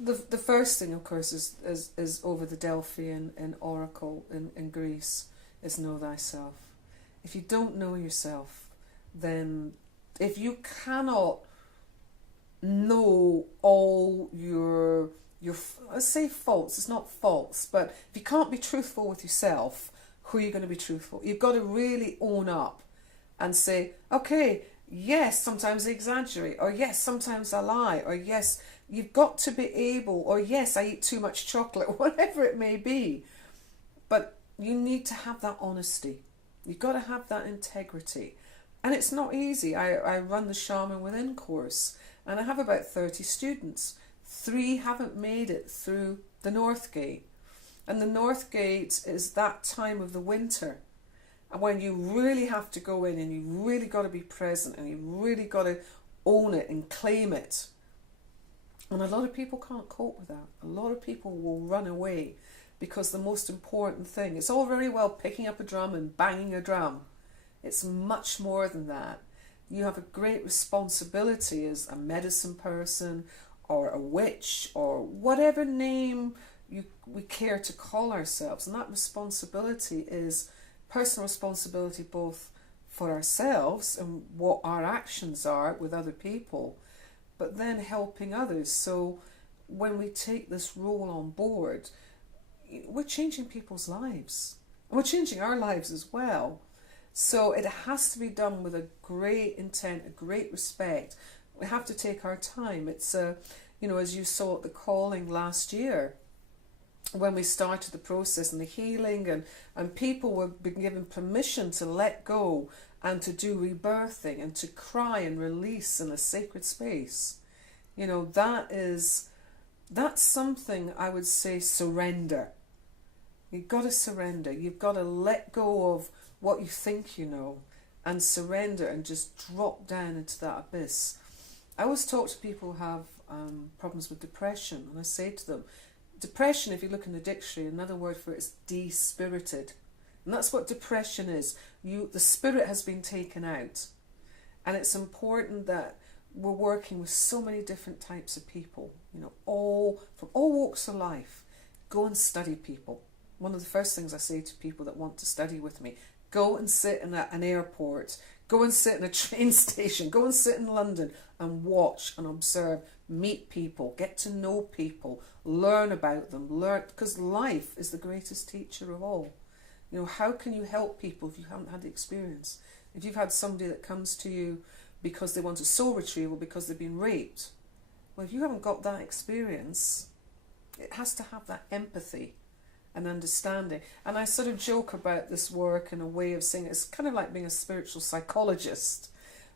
the first thing, of course, is over the Delphian in Oracle in Greece, is know thyself. If you don't know yourself, then if you cannot know all your let's say faults, it's not faults, but if you can't be truthful with yourself, who are you going to be truthful? You've got to really own up and say, okay, yes, sometimes I exaggerate, or yes, sometimes I lie, or yes, you've got to be able, or yes, I eat too much chocolate, whatever it may be. But you need to have that honesty. You've got to have that integrity. And it's not easy. I run the Shaman Within course, and I have about 30 students. 3 haven't made it through the North Gate. And the North Gate is that time of the winter, and when you really have to go in and you really got to be present and you really got to own it and claim it. And a lot of people can't cope with that. A lot of people will run away because the most important thing, it's all very well picking up a drum and banging a drum. It's much more than that. You have a great responsibility as a medicine person or a witch or whatever name we care to call ourselves. And that responsibility is personal responsibility both for ourselves and what our actions are with other people, but then helping others. So when we take this role on board, we're changing people's lives. And we're changing our lives as well. So it has to be done with a great intent, a great respect. We have to take our time. It's as you saw at the calling last year, when we started the process and the healing, and people were being given permission to let go and to do rebirthing and to cry and release in a sacred space. That's something I would say surrender. You've got to surrender. You've got to let go of what you think you know and surrender and just drop down into that abyss. I always talk to people who have problems with depression, and I say to them, depression, if you look in the dictionary, another word for it is de-spirited. And that's what depression is. The spirit has been taken out. And it's important that we're working with so many different types of people, from all walks of life. Go and study people. One of the first things I say to people that want to study with me, go and sit in an airport, go and sit in a train station, go and sit in London and watch and observe, meet people, get to know people, learn about them, because life is the greatest teacher of all. How can you help people if you haven't had the experience? If you've had somebody that comes to you because they want a soul retrieval because they've been raped, well, if you haven't got that experience, it has to have that empathy and understanding. And I sort of joke about this work in a way of saying it's kind of like being a spiritual psychologist,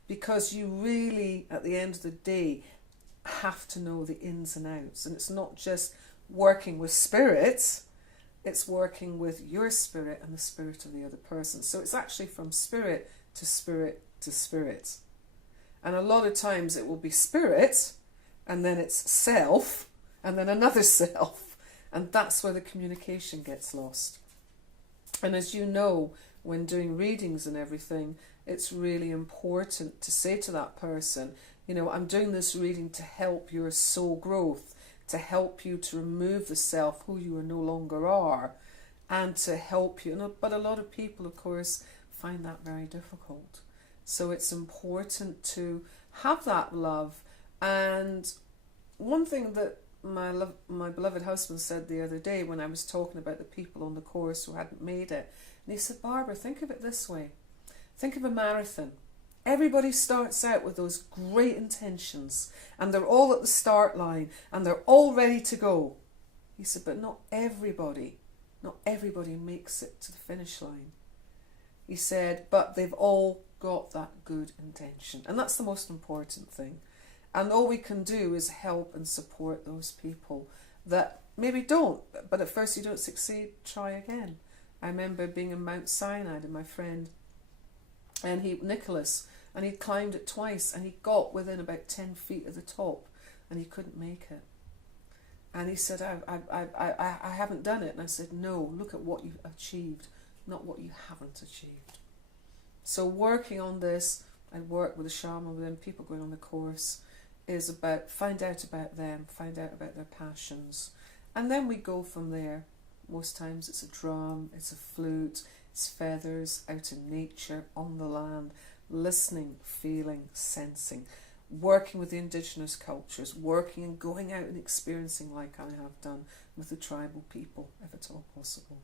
because you really, at the end of the day, have to know the ins and outs. And it's not just working with spirits, it's working with your spirit and the spirit of the other person. So it's actually from spirit to spirit to spirit. And a lot of times it will be spirit, and then it's self, and then another self. And that's where the communication gets lost. And as you know, when doing readings and everything, it's really important to say to that person, I'm doing this reading to help your soul growth, to help you to remove the self, who you no longer are, and to help you. But a lot of people, of course, find that very difficult. So it's important to have that love. And one thing that my beloved husband said the other day when I was talking about the people on the course who hadn't made it, and he said, Barbara, think of it this way. Think of a marathon. Everybody starts out with those great intentions, and they're all at the start line, and they're all ready to go. He said, but not everybody makes it to the finish line. He said, but they've all got that good intention, and that's the most important thing. And all we can do is help and support those people that maybe don't, but at first you don't succeed, try again. I remember being in Mount Sinai and my friend, and Nicholas, and he'd climbed it twice, and he got within about 10 feet of the top, and he couldn't make it. And he said, I haven't done it. And I said, no, look at what you've achieved, not what you haven't achieved. So working on this, I work with a shaman within, people going on the course, is about find out about them, find out about their passions, and then we go from there. Most times it's a drum, it's a flute, it's feathers, out in nature, on the land, listening, feeling, sensing, working with the indigenous cultures, working and going out and experiencing like I have done with the tribal people, if at all possible.